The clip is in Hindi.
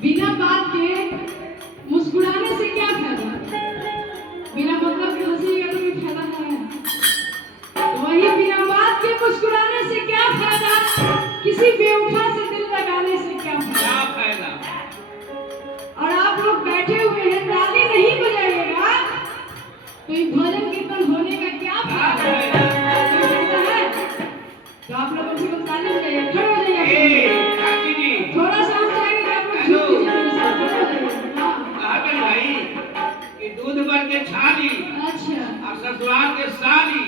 बिना बात के मुस्कुराने से क्या फायदा? बिना मतलब के हंसीगा तो कोई फायदा नहीं है। तो वही बिना बात के मुस्कुराने से क्या फायदा? किसी बेवफा से दिल लगाने से क्या फायदा? और आप लोग बैठे हुए हैं, ताली नहीं बजाइएगा तो ये भजन कीर्तन होने का क्या फायदा है? तो आप लोग उसी को ताली बजाइए, खड़े हो जाइए। थोड़ा सा हम चाहेंगे कि आप लोग झुक जाइए, खड़े हो जाइए। भाई कि दूध भर के छाली अच्छा और ससुराल के साली